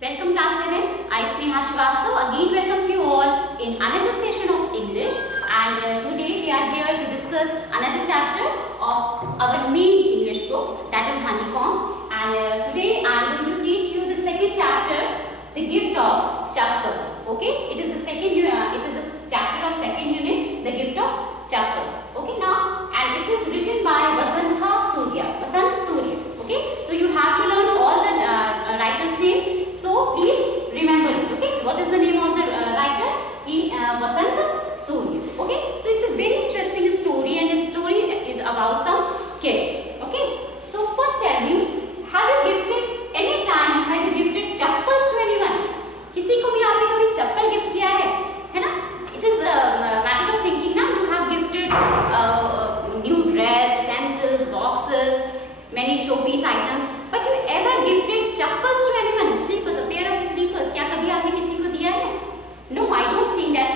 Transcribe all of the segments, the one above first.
Welcome class 7. I Sneha Shrivastava again welcomes you all in another session of English, and today we are here to discuss another chapter of our main English book, that is Honeycomb. And today I am going to teach you the second chapter, the gift of chappals. Okay, it is the second it is the chapter of second unit, the gift of chappals. Okay, now, and it is written by Vasantha Surya. Okay, so you have to learn all the writer's name. So please remember it. Okay, what is the name of the writer? Vasantha Surya. Okay, so it's a very interesting story, and its story is about some kids. Okay, so first tell me, have you gifted any time? Have you gifted chappals to anyone? किसी को भी आपने कभी चप्पल gift किया है ना? It is a matter of thinking ना. You have gifted new dress, pencils, boxes, many showpiece items, but you ever gifted chappals to anyone? Slippers, a pair of slippers. क्या कभी आपने किसी को दिया है? No, I don't think that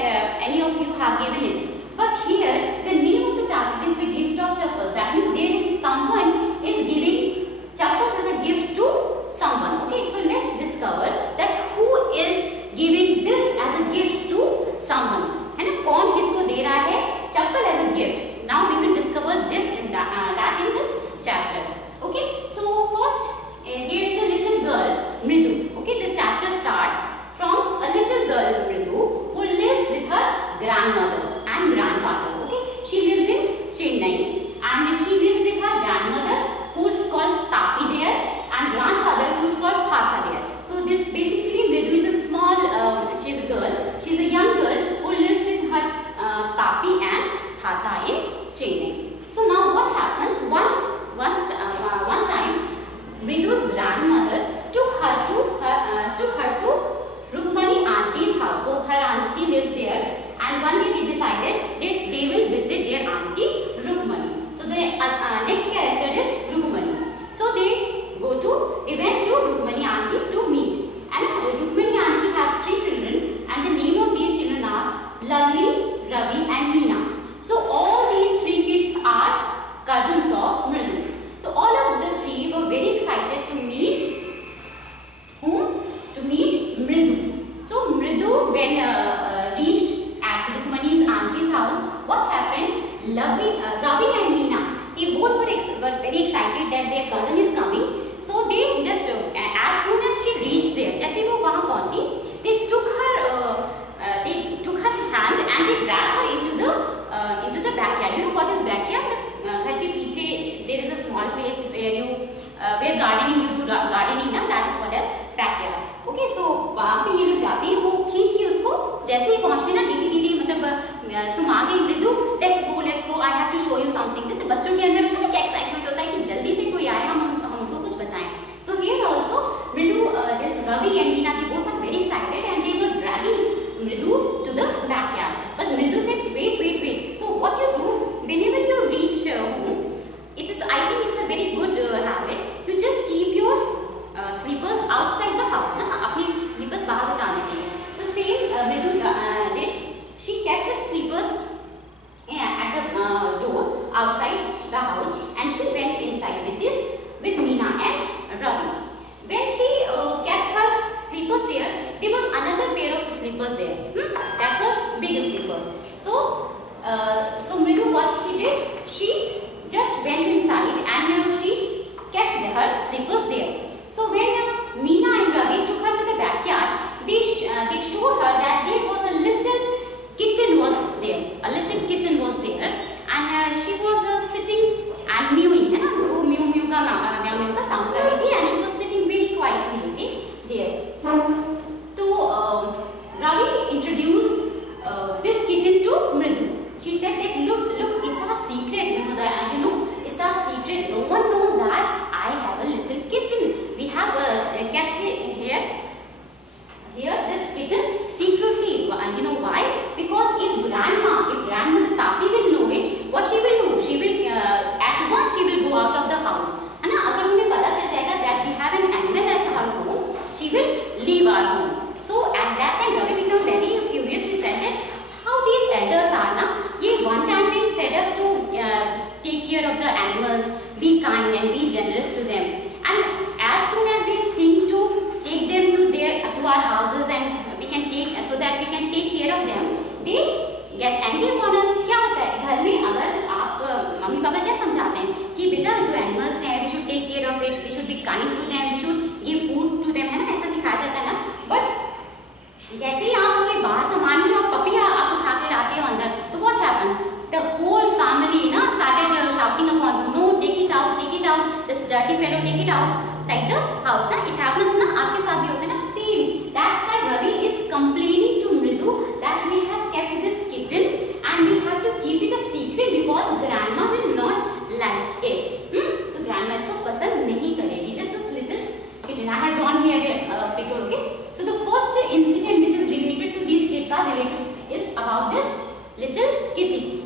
any of you have given it. But here, the name of the chapter is the gift of chappals. That means there is someone is giving chappals as a gift to someone. Okay, so let's discover that who is giving this as a gift to someone. है ना? कौन किसको दे रहा है chappal as a gift? Now we will discover this in that in this chapter. Okay, so first here is a little girl Mridu. Okay, the chapter starts from a little girl Mridu who lives with her grandmother and grandfather. Okay, she lives in Chennai and she lives with her grandmother who is called Tapi there and grandfather who is called Thata there. So this basically Mridu is a small, she is a girl, she is a young girl who lives with her Tapi and Thata in Chennai. So now what happens? One time, Mridu's grandmother took her to Rukmani auntie's house. So her auntie lives there, and one day they decided that they will visit their auntie Rukmani. So the next character is Rukmani. So they went to Rukmani auntie to meet. And Rukmani auntie has 3 children, and the name of these children are Lalli, Ravi, and Meena. So all these 3 kids are cousins of Mridu. So all of the 3 were very excited to meet whom? To meet Mridu. So Mridu, when reached at Rukmani's auntie's house, what happened? Ravi and Meena, they both were very excited that their cousin is coming. So they just as soon as she reached there, जैसे वो वहाँ पहुँची, they took her hand and they dragged her into the backyard. You know what is backyard? घर के पीछे there is a small place where gardening, you do gardening ना, that is called as backyard. Okay, so वहाँ पे ये लोग जाते हैं, वो खींच के उसको जैसे ही पहुँचते ना, दीदी मतलब तुम आ गई Mridu, let's go, I have to show you something. जैसे बच्चों के अंदर ना क्या excitement होता है कि जल्दी से कोई आए, हम उनको कुछ बताएं. So here also Mridu, this Ravi and Meena, they both are very excited and they were dragging Mridu to the backyard. But Mridu said, wait. So what you do whenever you reach home, I think it's a very good habit. You just keep your slippers outside the house. ना अपने slippers बाहर उतारने चाहिए. तो same Mridu did. She kept her slippers at the door outside the house, and she went inside with Meena and Ravi. When she kept her slippers there was another pair of slippers there. That were big slippers. So Mridu, what she did? She just went inside and she kept her slippers there. So when Meena and Ravi took her to the backyard, they showed her that there was a little kitten was there. And she was sitting and mewing, है ना? वो mew का sound कर रही थी, and she was sitting very quietly, okay, there. So Ravi introduced this kitten to Mridu. She said that look, it's our secret, it's our secret. No one knows that I have a little kitten. We have kept here this kitten secretly. You know why? Because if grandmother Tapi will know it, what she will do? She will at once she will go out of the house. है ना? अगर उन्हें पता चल जाएगा that we have an animal at our home, she will leave our home. So at that time, Ravi became very curious. He said that how these elders are ना. ये one time they said us to take care of the animals, be kind and be generous to them. And as soon as we think to take them to their be told. Okay, so the first incident which is related to these kids are related is about this little kitty.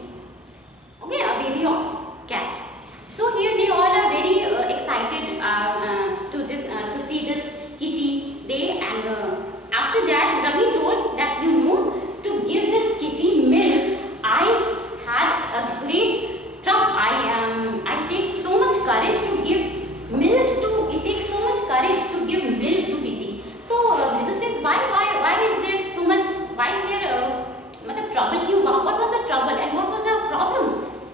Okay, a baby of cat. So here they all are very excited to see this kitty. And after that Ravi told that, you know, to give this kitty milk, I had a great trouble. I take so much courage to give milk to. It takes so much courage to give milk to kitty. So Ritu says, why is there so much? Why is there trouble? What was the trouble and what was the problem?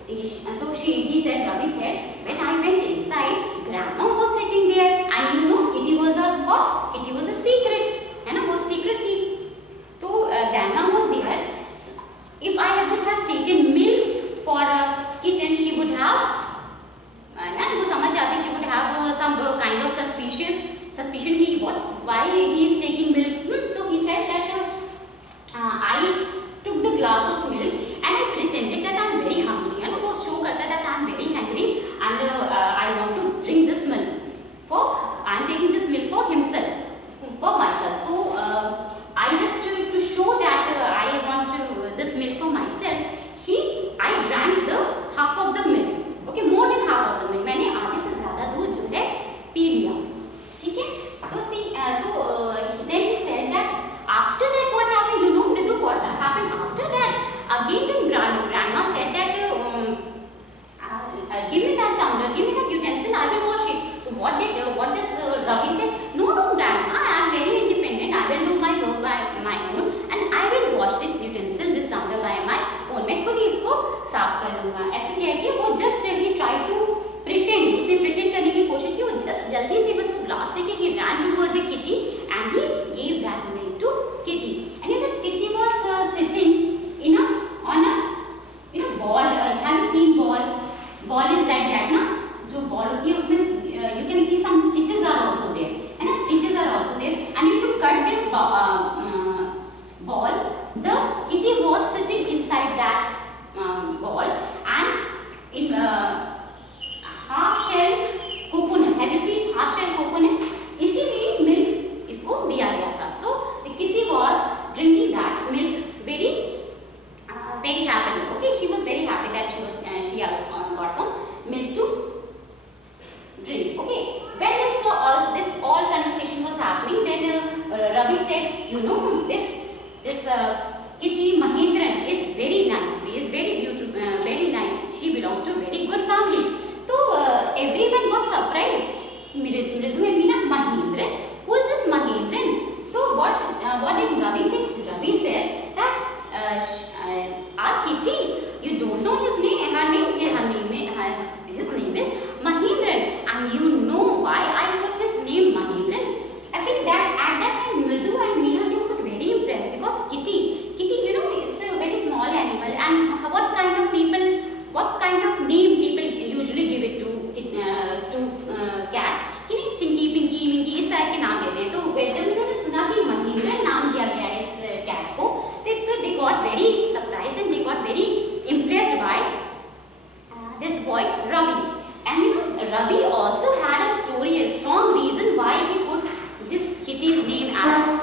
He said, Ravi said, when I went inside, grandma was sitting there, and you know, kitty was a what? Kitty was a secret, and a secret key. So grandma was there. So, if I would have taken milk for a kitten, she would have, she would have some kind of suspicion ki what? Why he is taking milk? So he said that I took the glass of milk and I pretended that I am very hungry, and वो show करता that I am very hungry and I want to drink this milk. I am taking this milk for myself. So I just to show that I want this milk for myself. I drank the half of the milk. Okay, more than half of the milk. मैंने आधे से ज़्यादा दूध जो है P लिया. ठीक है? तो then he said that after that what happened? You know, Mridu, what happened after that? Again, then grandma said that give me that tumbler, give me that utensil, I will wash it. So what does Ravi said? No, grandma, I am very independent. I will do my work by my own, and I will wash this utensil, this tumbler by my own. मैं खुद ही इसको साफ कर लूँगा. ऐसे क्या है कि वो just he tried to pretend. उसने pretend करने की कोशिश की. वो just जल्दी से बस ग्लास लेके he ran toward the kitty and he gave that milk to kitty. And the kitty was sitting on a ball. Have you seen ball? Ball is like that, na? जो ball होती है उसमें you can see some stitches are also there. And stitches are also there. And if you cut this ball, the kitty was sitting inside that ball and in half shell coconut. Have you seen half shell coconut? इसीलिए milk इसको दिया गया था. So the kitty was drinking that milk very happily. Okay, she was very happy that she got some milk to drink. Okay, when this all conversation was happening, then Ravi said, you know, this kitty Mahendran is very nice. He is very beautiful, very nice. She belongs to a very good family. So everyone got surprised. Mridu and Meena, Mahendran? Who is this Mahendran? So what did Ravi say? Ravi said that our kitty, you don't know his name. His name is Mahendran, and you know why I put his name Mahendran? Actually, at that time, Mridu and Meena, they were very impressed because kitty, you know, it's a very small animal, and what kind of name people usually give it to cats? कि नहीं, चिंकी, पिंकी, मिंकी, इस तरह के नाम देते हैं. तो जब उन्होंने सुना कि Mahendran नाम दिया गया है इस cat को, they got very surprised and they got very impressed by this boy Ravi. And you know, Ravi also had a story, a strong reason why he put this kitty's name as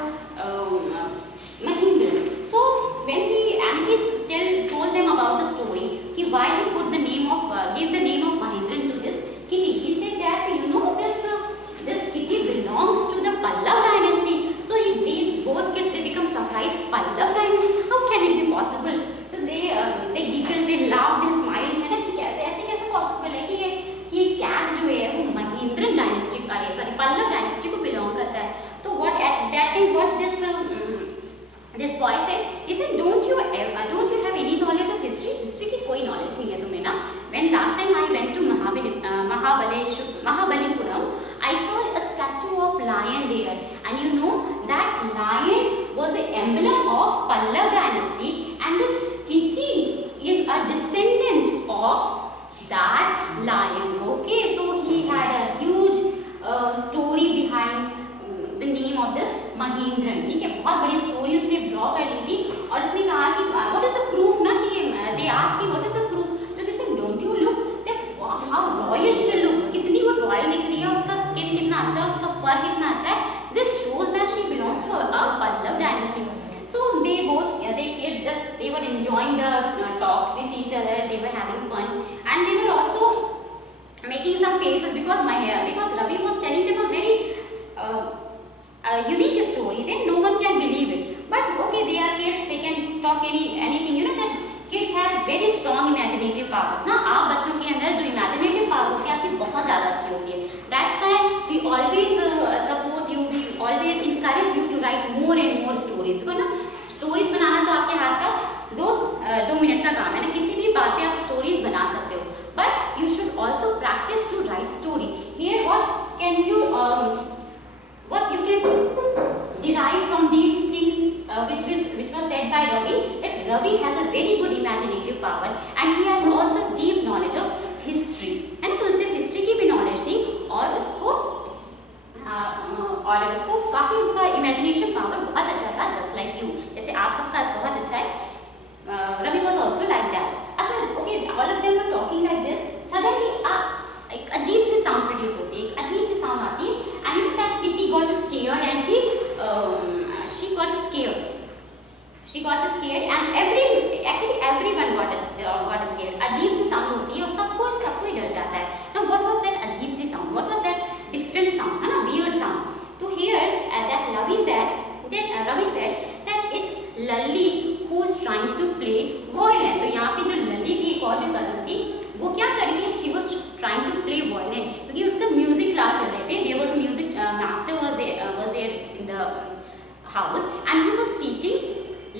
Mahendran. So when he told them about the story, why he put the name of gave the name of Mahendran to this kitty, he said that, you know, this kitty belongs to the Pallav dynasty. So these both kids, they become surprised. Pallav dynasty, how can it be possible? So they giggled, they laughed, they smiled. है ना कि ऐसे कैसे possible है कि ये cat जो है वो Mahendran dynasty, Pallav dynasty को belong करता है. तो what at that time what this boy said, he said, don't you have any knowledge of history? History की कोई knowledge नहीं है तुम्हें ना. When last time I went to Mahabalipuram, I saw a statue of lion there, and you know that lion was the emblem of Pallav dynasty, and this kitty is a descendant of that lion. Okay, so he had a huge story behind the name of this Mahendran. ठीक है, बहुत बड़ी story उसने draw कर ली थी और उसने कहा कि what is the proof ना कि they asked कि what is the proof? तो they said, don't you look that how royal she looks, कितनी वो रॉयल दिख रही है, उसका स्किन कितना अच्छा है, उसका फर कितना अच्छा है. This shows that she unique story, then no one can believe it. But okay, they are kids, they can talk anything, you know that kids have very strong imaginative powers ना. आप बच्चों के अंदर जो imaginative power होती है आपकी बहुत ज़्यादा अच्छी होती है. That's why we always support you, we always encourage you to write more and more stories. देखो ना, stories बनाना तो आपके हाथ का दो मिनट का काम है ना. किसी भी बात पे आप stories बना सकते हो. But you should also practice to write story. Here what can you what you can derive from these things which was said by Ravi, that Ravi has a very good imaginative power and he has also deep knowledge of history. है ना, तो उसे history की भी knowledge थी और उसको काफी उसका imagination power बहुत अच्छा था, just like you. जैसे आप सबका बहुत अच्छा है. Ravi was also like that. Okay, all of them were talking like this. Suddenly एक अजीब सी साउंड प्रोड्यूस होती है, एक अजीब सी साउंड आती है and you know that Kitty got scared and she got scared. She got scared and everyone got scared. अजीब सी sound होती है और सबको ही डर जाता है. Now what was that अजीब सी sound? What was that different sound? है ना, weird sound. तो here that Ravi said that it's Lalli who is trying to play violin. तो यहाँ पे जो लल्ली थी, एक और जो कजन थी, वो क्या कर रही थी? She was trying to play violin क्योंकि उसका म्यूजिक क्लास चल रहे थे. There was a music master was there in the house and he was teaching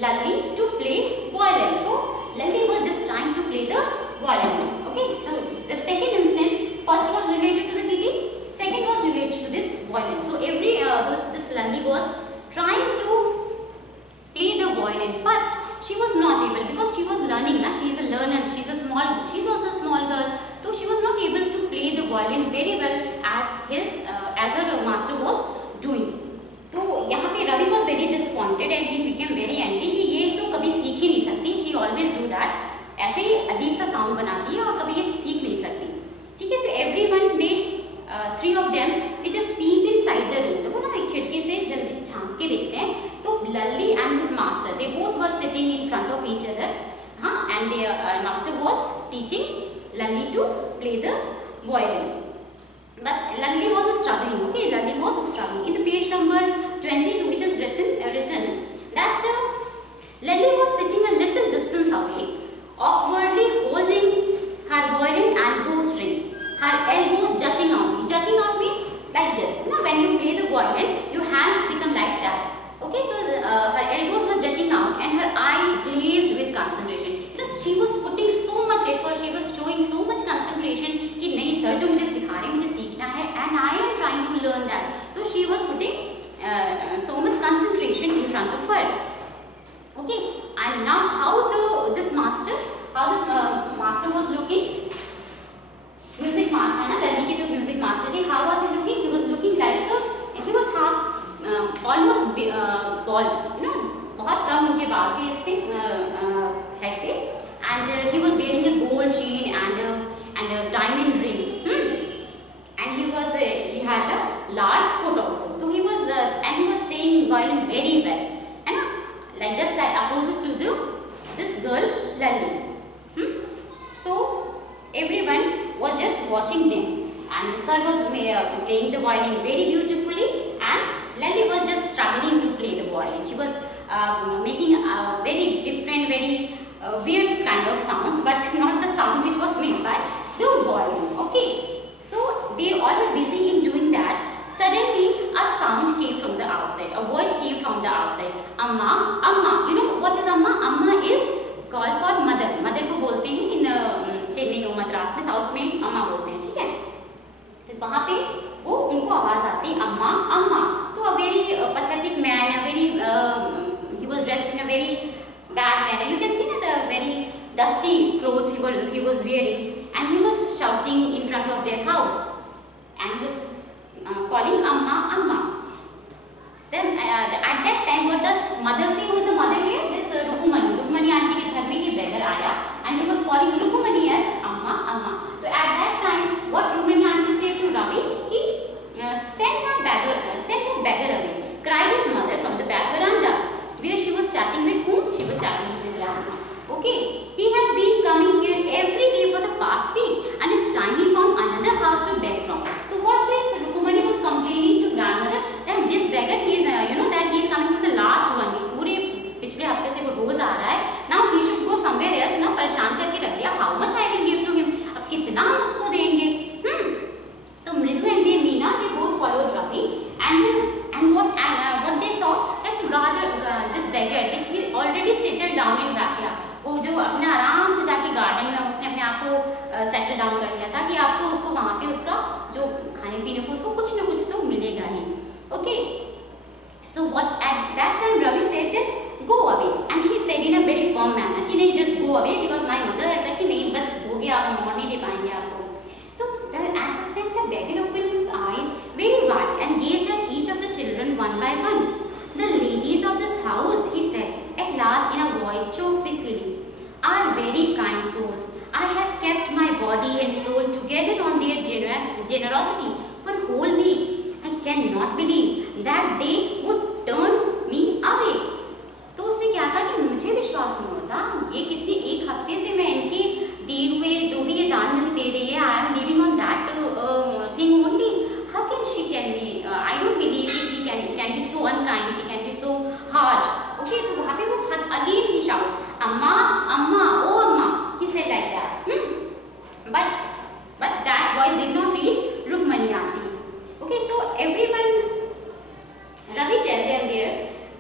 Lalli to play violin. So Lalli was just trying to play the violin. Okay, so the second instance, first was related to the kitty, second was related to this violin. So this Lalli was trying to play the violin, but she was not able because she was learning. Now she is a learner. She's also a small girl. So she was not able to play the violin very well as her master was doing. तो यहाँ पे Ravi was very disappointed and he became very angry कि ये तो कभी सीख ही नहीं सकती. She always do that. ऐसे ही अजीब सा साउंड बनाती है और कभी ये सीख नहीं सकती. ठीक है, तो everyone three of them they just peep inside the room. देखो ना, एक खिड़की से जल्दी से झांक के देखते हैं तो Lalli and his master they both were sitting in front of each other. हाँ, and their master was teaching Lalli to play the violin. But Lalli was struggling. Okay, Lalli was struggling. In the page number 22, it is written that Lalli was sitting a little distance away, awkwardly holding her violin and bowstring. Her elbows jutting out. Jutting out means like this. You know, when you play the violin, your hands become like that. Okay, so her elbows were jutting out and her eyes glazed with concentration. You know, she was putting so much effort. She was showing so much concentration कि नहीं sir जो मुझे सिखा रहे हैं मुझे सीखना है and I am trying to learn that. So she was putting so much concentration in front of her. Okay, and now how this master was looking. Music master ना, लल्ली के जो music master थे, how was he looking? He was looking like he was half almost bald. You know, बहुत कम उनके बाल थे इस पे head पे, and he was wearing a gold chain and a diamond ring. And he had a large foot also. So he was playing violin very well. And just like opposite to this girl Lalli. So everyone was just watching them, and the sir was playing the violin very beautifully, and Lalli was just struggling to play the violin. She was making a very different, very weird kind of sounds, but not the sound which was made by the violin. Okay, so they all were busy in doing that. Suddenly, a sound came from the outside. A voice came from the outside. Amma, Amma. You know what is Amma? Amma is called for mother. Mother को बोलते हैं in Chennai और मद्रास में, south में अम्मा बोलते हैं. ठीक है, तो वहाँ पे वो उनको आवाज आती अम्मा अम्मा. तो a very pathetic man, a very he was dressed in a very bad manner. You can see that the very dusty clothes he was wearing, and he was shouting in front of their house, and he was calling amma amma. Then at that time what does mother say? Who is the mother here? This Rukumani aunty के घर में ये beggar आया, and he was calling Rukumani as amma amma. So at that time what Rukumani aunty said to Ravi, he send that beggar away. Cried his mother from the back veranda, where she was chatting with whom? She was chatting with the grandma. Okay, he has been coming here every day for the past week, and it's time he found another house to beg from. So what this Rukumani was complaining to grandmother, that this beggar, he is go away because my mother has said कि नहीं बस हो गया, हम और नहीं दे पाएंगे आपको. तो at that time the beggar opened his eyes very wide and gazed at each of the children one by one. The ladies of this house, he said at last in a voice choked with feeling, are very kind souls. I have kept my body and soul together on their generosity for a whole week. I cannot believe that they would turn me away. तो उसने क्या कहा कि मुझे विश्वास नहीं होता, ये कितने एक हफ्ते से मैं इनके दिए हुए जो भी ये दान मुझे दे रही है, I am living on that thing only. How can she can be? I don't believe that she can be so unkind. She can be so hard. Okay, तो वहाँ पे वो again he shouts, Amma, Amma, oh Amma. He said like that. But that voice did not reach Rukmani auntie. Okay, so everyone, Ravi tell them there.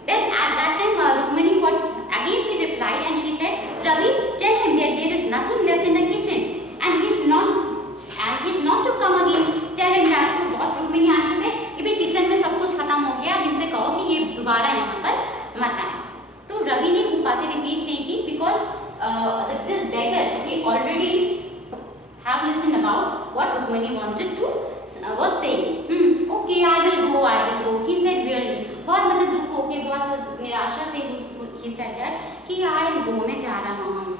Then at that time Rukmani again she replied and she said, Ravi, tell him that there is nothing left in the kitchen and he's not to come again. Tell him that to what Rukmani auntie said कि भाई kitchen में सब कुछ खत्म हो गया, अब इनसे कहो कि ये दोबारा यहाँ पर मत आए. तो रवि ने वो बातें रिपीट नहीं की because this beggar he already have listened about what Rukmani wanted to was saying. Okay, I will go. He said really. बहुत मतलब दुख हो के बहुत निराशा से he said that कि I will go, मैं जा रहा हूँ.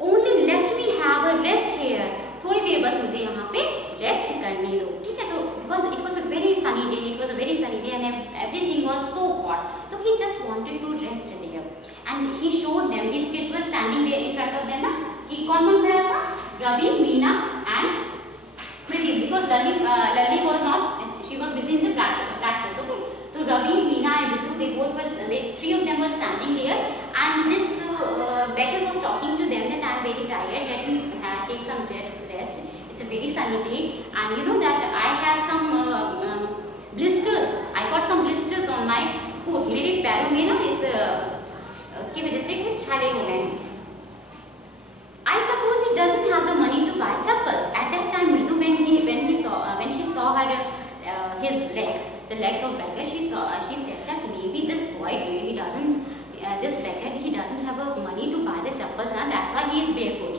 Only let me have a rest here. थोड़ी देर बस मुझे यहाँ पे रेस्ट करने दो, ठीक है? तो because it was a very sunny day and everything was so hot, so he just wanted to rest there. And he showed them, these kids were standing there in front of them ना, कि कौन खड़ा था? Ravi, Meena and Pradeep, because Lalli was not, she was busy in the practice. Okay, so Ravi, Meena and Ritu, three of them were standing there, and this beggar was talking to them that I am very tired, let me take some rest. It's a very sunny day, and you know that I have some blisters. I got some blisters on my foot. मेरे पैरों में ना उसकी वजह से कुछ छाले हो गए. I suppose he doesn't have the money to buy chappals. At that time, Mridu, when she saw her his legs, the legs of beggar, she said that maybe this boy this beggar he doesn't have money to buy the chappals, and that's why he is barefoot.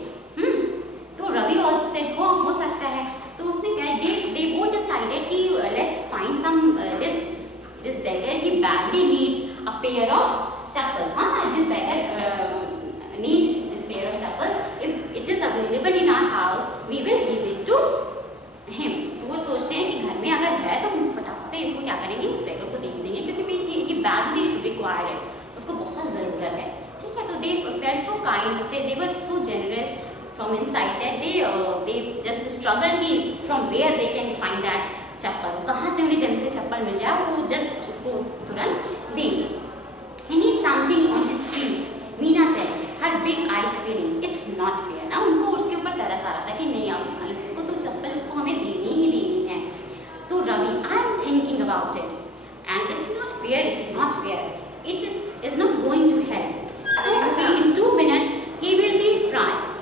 तो Ravi also said, हो सकता है. तो उसने कहा, they both decided कि let's find some this beggar he badly needs a pair of chappals. This beggar need this pair of chappals. If it is available in our house, we will give it to him. तो वो सोचते हैं कि घर में अगर है तो फटाफट से इसको क्या करेंगे, इस beggar को दे देंगे, क्योंकि he badly required it. उसको बहुत ज़रूरत है, ठीक है? तो they felt so kind, they were so generous from inside that they just struggled कि from where they can find that chappal. कहाँ से उन्हें जल्दी से चप्पल मिल जाए, वो just उसको तुरंत देंगे. He needs something on his feet. Meena said, her big eyes filling. It's not fair. ना उनको उसके ऊपर तरस आ रहा था कि नहीं अब इसको तो चप्पल इसको हमें देनी ही देनी है. तो Ravi, I am thinking about it, and it's not fair. It is not going to help. So in 2 minutes he will be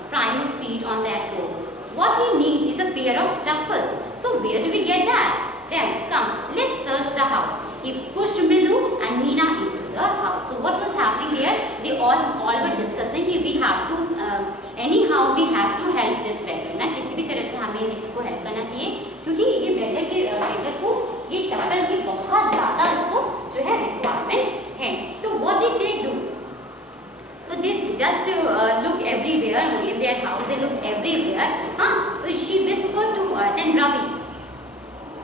frying his feet on that road. What he needs is a pair of chappals. So where do we get that? Then come, let's search the house. He pushed Mridu and Meena into the house. So what was happening there? They all were discussing कि we have to anyhow we have to help this beggar. ना किसी भी तरह से हमें इसको help करना चाहिए, क्योंकि ये beggar को ये चप्पल की बहुत ज़्यादा इसको जो है requirement है. तो what did they do? So they just look everywhere in their house. They look everywhere. So she whispered to then Ravi,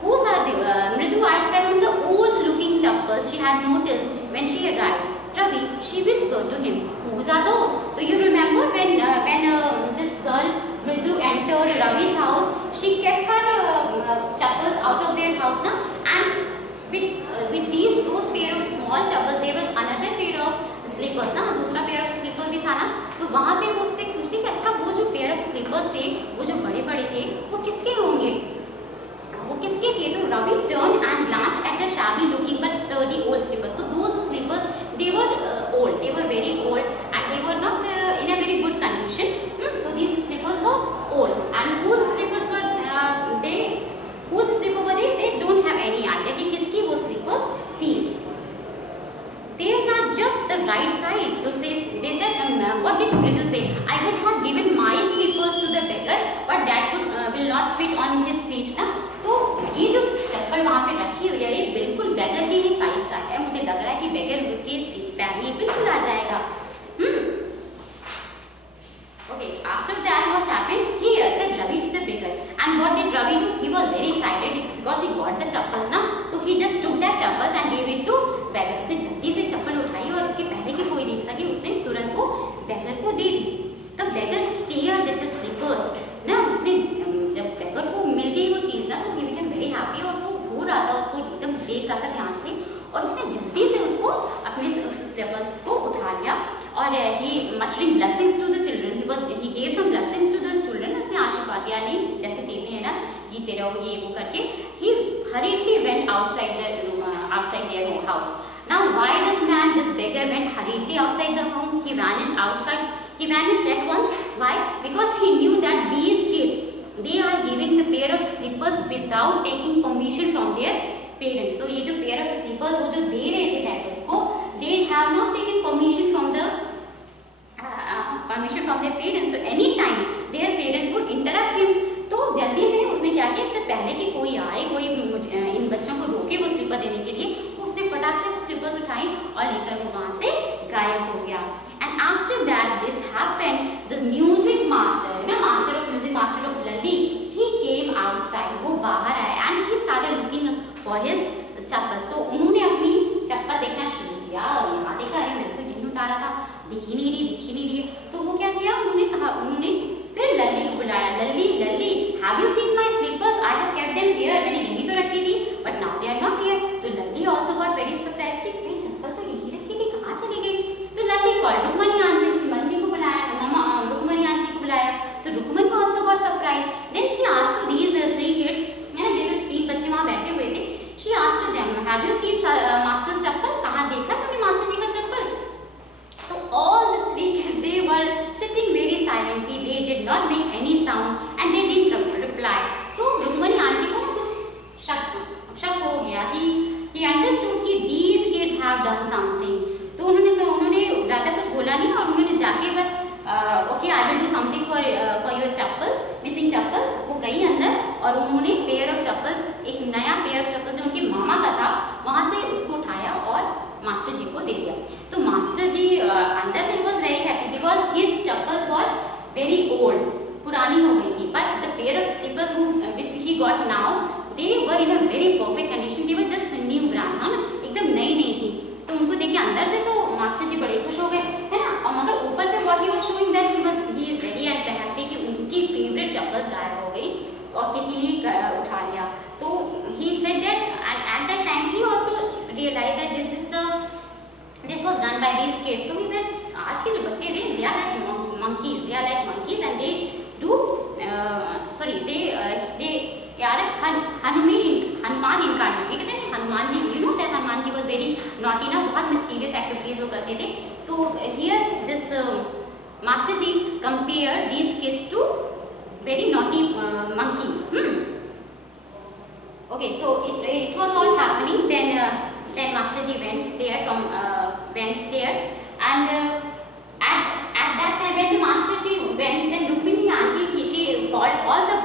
whose are they? Mridu eyes fell on the old-looking chappals she had noticed when she arrived. Ravi, she whispered to him, whose are those? So you remember when this girl Mridu entered Ravi's house, she kept her chappals out of their house, na? And with those pair of small chappals, there was another pair of slippers ना, दूसरा pair of sleeper भी था ना. तो वहाँ पे वो उससे पूछती कि अच्छा वो जो पेयर ऑफ स्लीपर्स थे, वो जो बड़े बड़े थे, वो किसके होंगे, वो किसके थे? तो Ravi turned and glanced at the shabby looking but sturdy old slippers. So those slippers, they were old, they were very old, and they were not in a very good condition. So these slippers were old, and whose slippers were they don't have any idea कि किसकी वो slippers थी. They are just the right size. So they said, what did Mridu say? I would have given my slippers to the beggar, but that will not fit on his feet ना। तो ये जो चप्पल वहाँ पे रखी हुई है ये बिल्कुल बेगर के ही साइज का है। मुझे लग रहा है कि बेगर के पैर में बिल्कुल आ जाएगा। Okay, after that what happened? He said Ravi to the beggar, and what did Ravi do? He was very excited because he got the chappals ना, तो he just took that chappals and gave it to beggar। उसने जल्दी से चप्पल उठाई और इसके पहले कि कोई देख सके उसने तुरंत वो beggar को दे दी। तब beggar stared at the slippers ना, उसने जब beggar को मिल गई वो चीज़ ना, तो he became very happy और वो हो रहा था, उसको एकदम देख रहा था ध्यान से, और उसने जल्दी से उसको अपने स्लिपर्स को उठा लिया और he muttering blessings to the children, he gave some blessings to the children। उसने आशीर्वाद दिया, नहीं जैसे देते हैं ना, जीते रहो ये वो करके। he hurriedly went outside their house। Now why this beggar went hurriedly outside the home? He vanished at once। Why? Because he knew that these kids, they are giving the pair of slippers without taking permission from their parents। तो ये जो pair of slippers वो जो दे रहे थे beggars को, they have not taken permission from their parents। So any time their parents would interrupt him, तो जल्दी से उसने क्या किया, इससे पहले कि कोई आए, कोई इन बच्चों को रोके वो स्लीपर देने के लिए, उसने फटाक से वो स्लीपर्स उठाई और लेकर वो वहाँ से गायब हो गया। And after that this happened, the music master, master of music, master of Lalli, he came outside, वो बाहर आया and he started looking for his chappals। तो उन्होंने अपनी चप्पल देखना शुरू किया और यहाँ देखा, अरे मैंने तो यहीं उतारा था, दिख ही नहीं रही। तो वो क्या किया, उन्होंने फिर लल्ली को बुलाया, लल्ली have you seen my slippers? I have kept them here। मैंने यहीं तो रखी थी, but now they are not here। तो लल्ली also got very surprised कि मेरी चप्पल तो यहीं रखी थी, कहाँ चली गई। तो लल्ली called रुक्मणी आंटी, उसकी मम्मी को बुलाया, रुक्मणी आंटी को बुलाया। तो Rukmini also got surprised। Then she asked to these three kids, ये जो तीन बच्चे वहाँ बैठे हुए थे, she asked to them, have you seen master's चप्पल? कहाँ देखा तुमने मास्टर जी का चप्पल? तो all the three kids, they were sitting very silently, they did not make any sound and they didn't reply। तो रुक्मणी आंटी को कुछ शक हो गया, he understood कि these kids have done something। तो उन्होंने ज़्यादा कुछ बोला नहीं और उन्होंने जाके बस okay I will do something for your chappals, missing chappals। वो गई अंदर और उन्होंने पेयर ऑफ चप्पल्स, एक नया पेयर ऑफ चप्पल्स जो उनके मामा का था, वहाँ से उसको उठाया और मास्टर जी को दे दिया। तो मास्टर जी अंदर से was very happy because his chappals were very old, पुरानी हो गई थी, but the pair of slippers which he got now, they were in a very perfect condition, they were just new brand, है ना, एकदम नई थी। तो उनको देखिए अंदर से तो मास्टर जी बड़े खुश हो गए, है ना, और मगर ऊपर से what he was showing that he is very happy कि उनकी favorite चप्पल्स गायब हो गई और किसी ने उठा लिया। तो he said that and at that time he also realized that this was done by these kids। So he said आज के जो बच्चे थे they are like monkeys and they do they are Hanuman incarnate। ये कहते हैं Hanuman ji, you know that Hanuman ji was very naughty ना, बहुत mischievous activities वो करते थे। तो here this master ji compare these kids to very naughty monkeys। Okay, so it was all happening, then master ji went there and at that time when the master ji went, then Rukmini auntie she called all the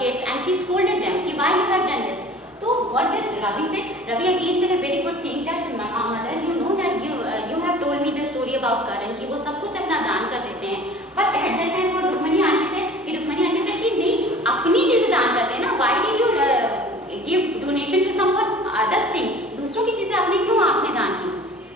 kids and she scolded them कि why you have done this। तो what did Ravi said? Ravi again said a very good thing that mother, you know that you have told me the story about Karan कि वो सब कुछ अपना दान कर देते हैं, but at that time what Rukmini auntie said कि नहीं अपनी चीजें दान करते हैं ना, why did you give donation to someone other thing, दूसरों की चीजें आपने दान की,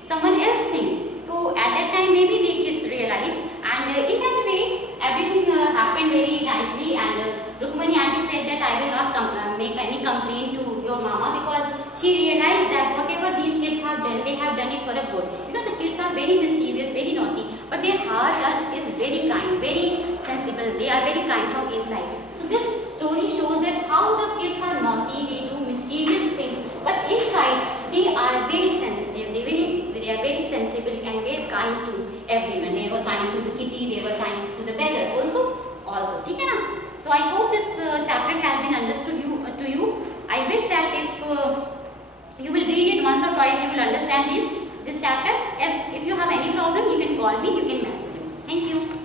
someone else things। तो at that time maybe the kids realized and in that way everything happened very nicely and Rukmani auntie said that I will not make any complaint to your mama because she realized that whatever these kids have done, they have done it for a good। You know the kids are very mischievous, very naughty, but their heart is very kind, very sensible, they are very kind from inside। So this story shows that how the kids are naughty, they do mischievous things, but inside they are very sensitive, they are very sensible and very kind to everyone। They were kind to the kitty, they were kind to the beggar also, ठीक है ना। So I hope this chapter has been understood to you। I wish that if you will read it once or twice, you will understand this chapter, and if you have any problem, you can call me, you can message me। Thank you।